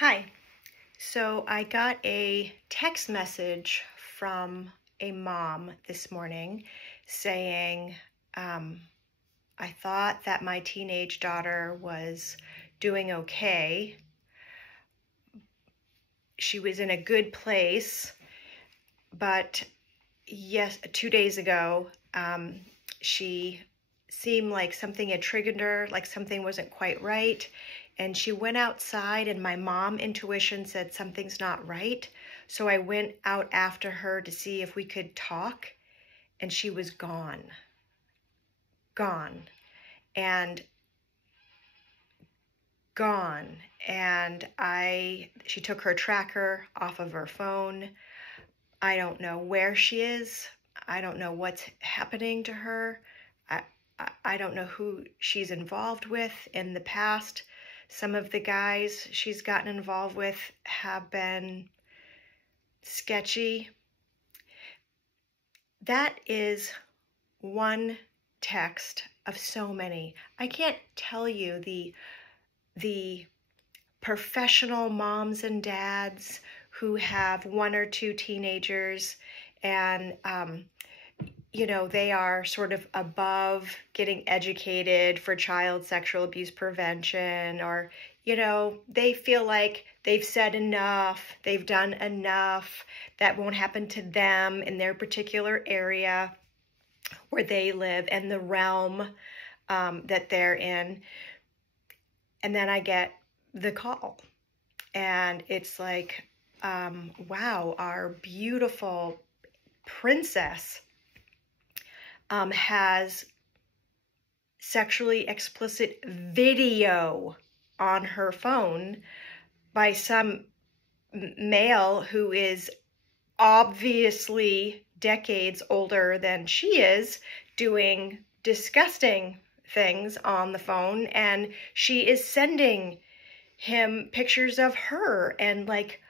Hi. So I got a text message from a mom this morning saying, I thought that my teenage daughter was doing okay. She was in a good place, but yes, 2 days ago, she seemed like something had triggered her, like something wasn't quite right. And she went outside, and my mom intuition said something's not right. So I went out after her to see if we could talk, and she was gone. Gone. And gone. And she took her tracker off of her phone. I don't know where she is. I don't know what's happening to her. I don't know who she's involved with in the past. Some of the guys she's gotten involved with have been sketchy. That is one text of so many. I can't tell you the professional moms and dads who have one or two teenagers, and they are sort of above getting educated for child sexual abuse prevention, or they feel like they've said enough, they've done enough, that won't happen to them in their particular area where they live and the realm that they're in. And then I get the call, and it's like, wow, our beautiful princess has sexually explicit video on her phone by some male who is obviously decades older than she is, doing disgusting things on the phone, and she is sending him pictures of her, and like,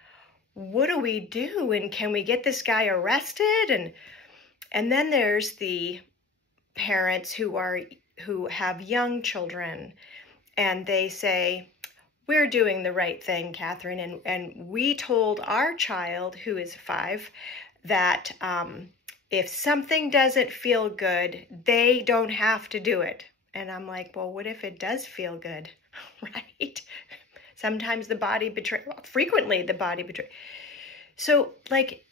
what do we do? And can we get this guy arrested? And then there's the parents who have young children, and they say, we're doing the right thing, Catherine, and we told our child, who is 5, that if something doesn't feel good, they don't have to do it. And I'm like, well, what if it does feel good? Right? Sometimes the body betrays, frequently the body betrays. So, like,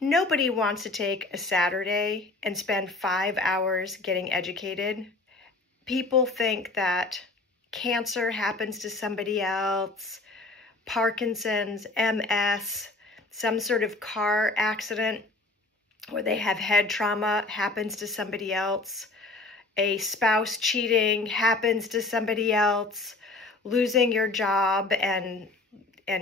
nobody wants to take a Saturday and spend 5 hours getting educated. People think that cancer happens to somebody else, Parkinson's, MS, some sort of car accident where they have head trauma happens to somebody else, a spouse cheating happens to somebody else, losing your job and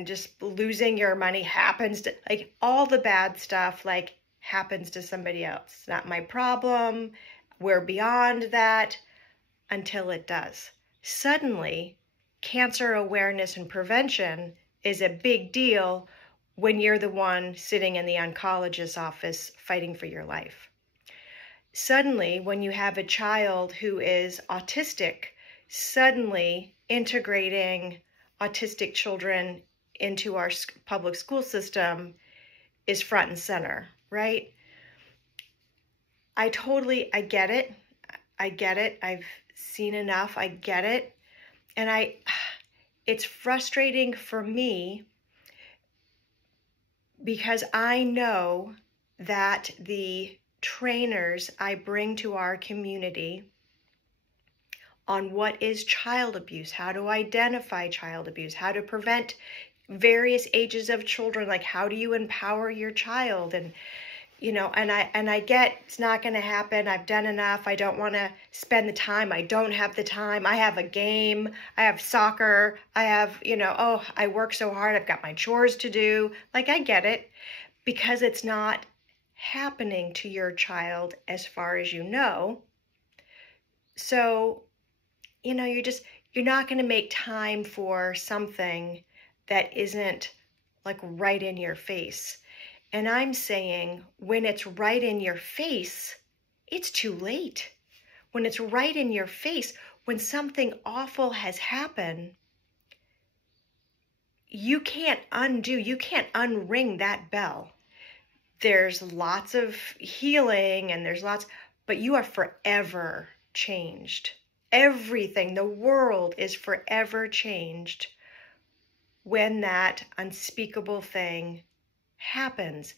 just losing your money happens to, like, all the bad stuff, like, happens to somebody else. It's not my problem. We're beyond that until it does. Suddenly, cancer awareness and prevention is a big deal when you're the one sitting in the oncologist's office fighting for your life. Suddenly, when you have a child who is autistic, suddenly integrating autistic children into our public school system is front and center, right? I get it. I get it. I've seen enough. I get it. And it's frustrating for me because I know that the trainers I bring to our community on what is child abuse, how to identify child abuse, how to prevent various ages of children, like how do you empower your child, and I get it's not going to happen. I've done enough. I don't want to spend the time. I don't have the time. I have a game. I have soccer. I have, I work so hard. I've got my chores to do. Like, I get it, because it's not happening to your child as far as you know. So, you're not going to make time for something that isn't like right in your face. And I'm saying, when it's right in your face, it's too late. When it's right in your face, when something awful has happened, you can't unring that bell. There's lots of healing and but you are forever changed. Everything, the world is forever changed when that unspeakable thing happens.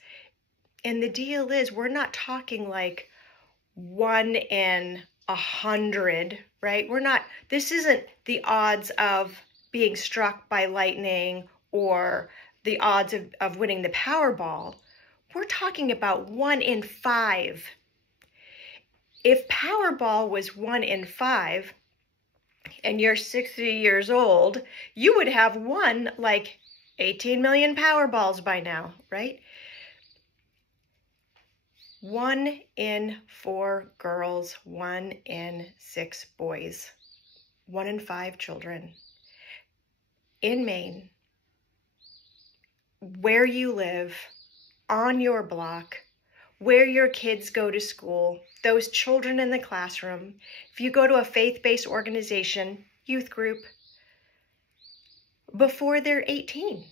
And the deal is, we're not talking like 1 in 100, right? This isn't the odds of being struck by lightning or the odds of winning the Powerball. We're talking about 1 in 5. If Powerball was 1 in 5 and you're 60 years old, you would have won like 18 million Powerballs by now, right? 1 in 4 girls, 1 in 6 boys, 1 in 5 children. In Maine, where you live, on your block, where your kids go to school, those children in the classroom, if you go to a faith-based organization, youth group, before they're 18.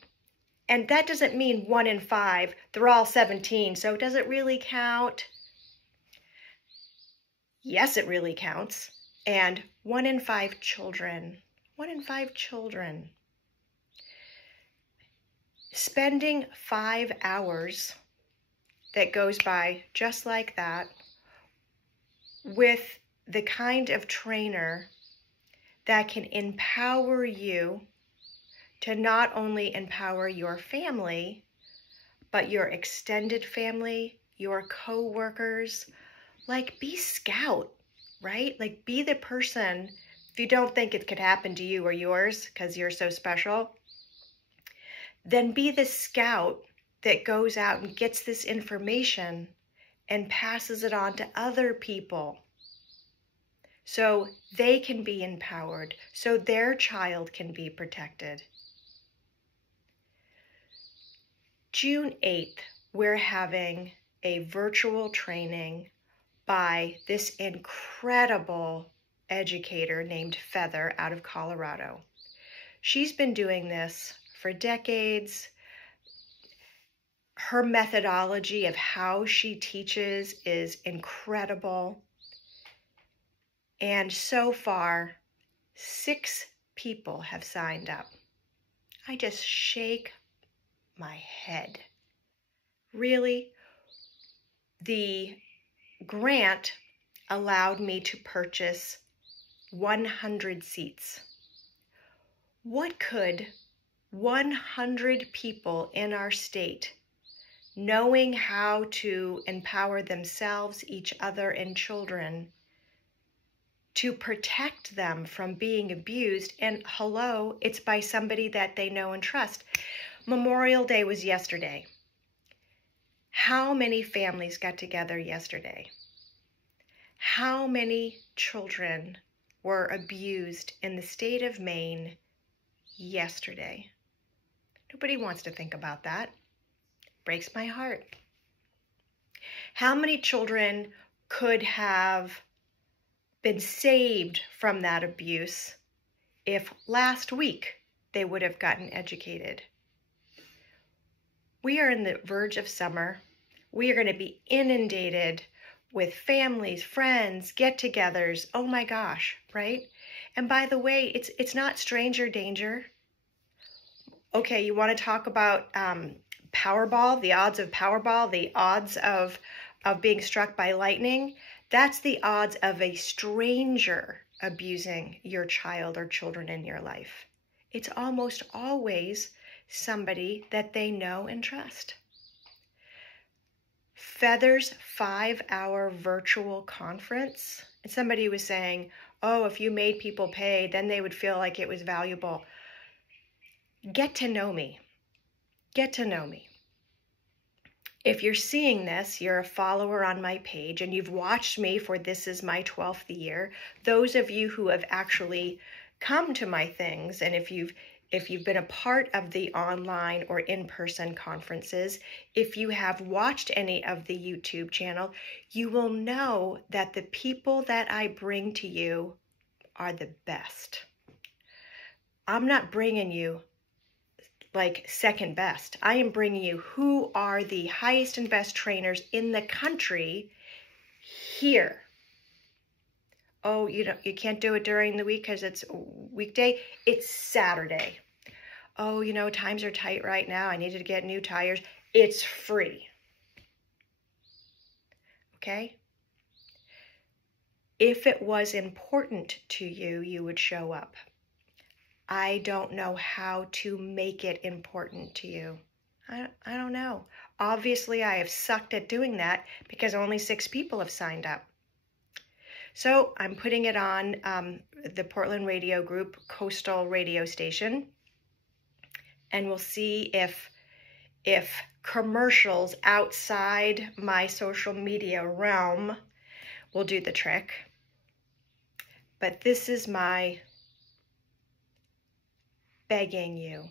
And that doesn't mean 1 in 5, they're all 17, so does it really count? Yes, it really counts. And 1 in 5 children, 1 in 5 children. Spending 5 hours that goes by just like that with the kind of trainer that can empower you to not only empower your family, but your extended family, your co-workers. Like, be Scout, right? Like, be the person, if you don't think it could happen to you or yours because you're so special, then be the Scout that goes out and gets this information and passes it on to other people so they can be empowered, so their child can be protected. June 8th, we're having a virtual training by this incredible educator named Feather out of Colorado. She's been doing this for decades. Her methodology of how she teaches is incredible. And so far, 6 people have signed up. I just shake my head. Really, the grant allowed me to purchase 100 seats. What could 100 people in our state, knowing how to empower themselves, each other, and children to protect them from being abused, and hello, it's by somebody that they know and trust. Memorial Day was yesterday. How many families got together yesterday? How many children were abused in the state of Maine yesterday? Nobody wants to think about that. Breaks my heart. How many children could have been saved from that abuse if last week they would have gotten educated? We are in the verge of summer. We are going to be inundated with families, friends, get-togethers. Oh my gosh, right? And by the way, it's not stranger danger. Okay, you want to talk about Powerball, the odds of Powerball, the odds of being struck by lightning? That's the odds of a stranger abusing your child or children in your life. It's almost always somebody that they know and trust. Feather's 5-hour virtual conference, and somebody was saying, oh, if you made people pay, then they would feel like it was valuable. Get to know me. Get to know me. If you're seeing this, you're a follower on my page and you've watched me for this is my 12th year. Those of you who have actually come to my things, and if you've been a part of the online or in-person conferences, if you have watched any of the YouTube channel, you will know that the people that I bring to you are the best. I'm not bringing you like second best. I am bringing you who are the highest and best trainers in the country here. Oh, you can't do it during the week because it's a weekday. It's Saturday. Oh, times are tight right now. I needed to get new tires. It's free. Okay? If it was important to you, you would show up. I don't know how to make it important to you. I don't know. Obviously, I have sucked at doing that because only 6 people have signed up. So I'm putting it on the Portland Radio Group coastal radio station, and we'll see if commercials outside my social media realm will do the trick. But this is my begging you.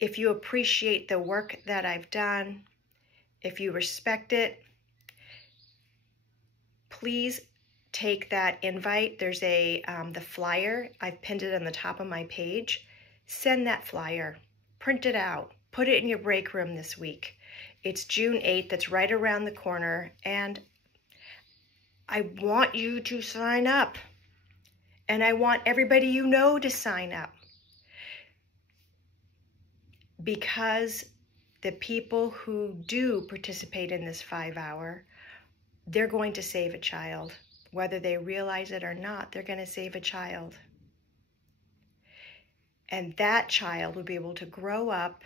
If you appreciate the work that I've done, if you respect it, please take that invite. There's the flyer. I've pinned it on the top of my page. Send that flyer. Print it out. Put it in your break room this week. It's June 8th. It's right around the corner. And I want you to sign up. And I want everybody you know to sign up. Because the people who do participate in this 5-hour, they're going to save a child. Whether they realize it or not, they're going to save a child. And that child will be able to grow up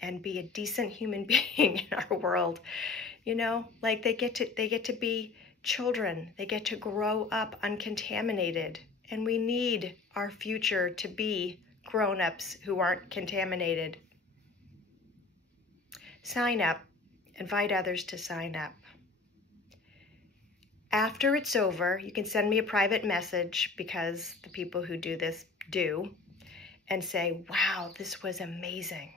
and be a decent human being in our world. Like they get to be children. They get to grow up uncontaminated. And we need our future to be grown-ups who aren't contaminated. Sign up. Invite others to sign up. After it's over, you can send me a private message, because the people who do this do, and say, wow, this was amazing.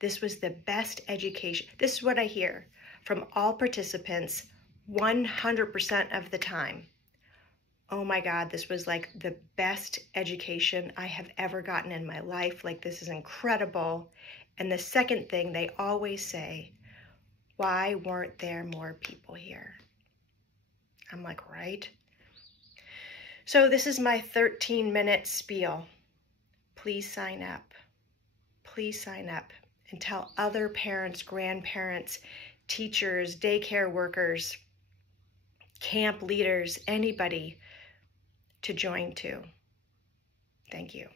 This was the best education. This is what I hear from all participants 100% of the time. Oh my God, this was like the best education I have ever gotten in my life. Like, this is incredible. And the second thing they always say, why weren't there more people here? I'm like, right? So this is my 13-minute spiel. Please sign up. Please sign up and tell other parents, grandparents, teachers, daycare workers, camp leaders, anybody to join too. Thank you.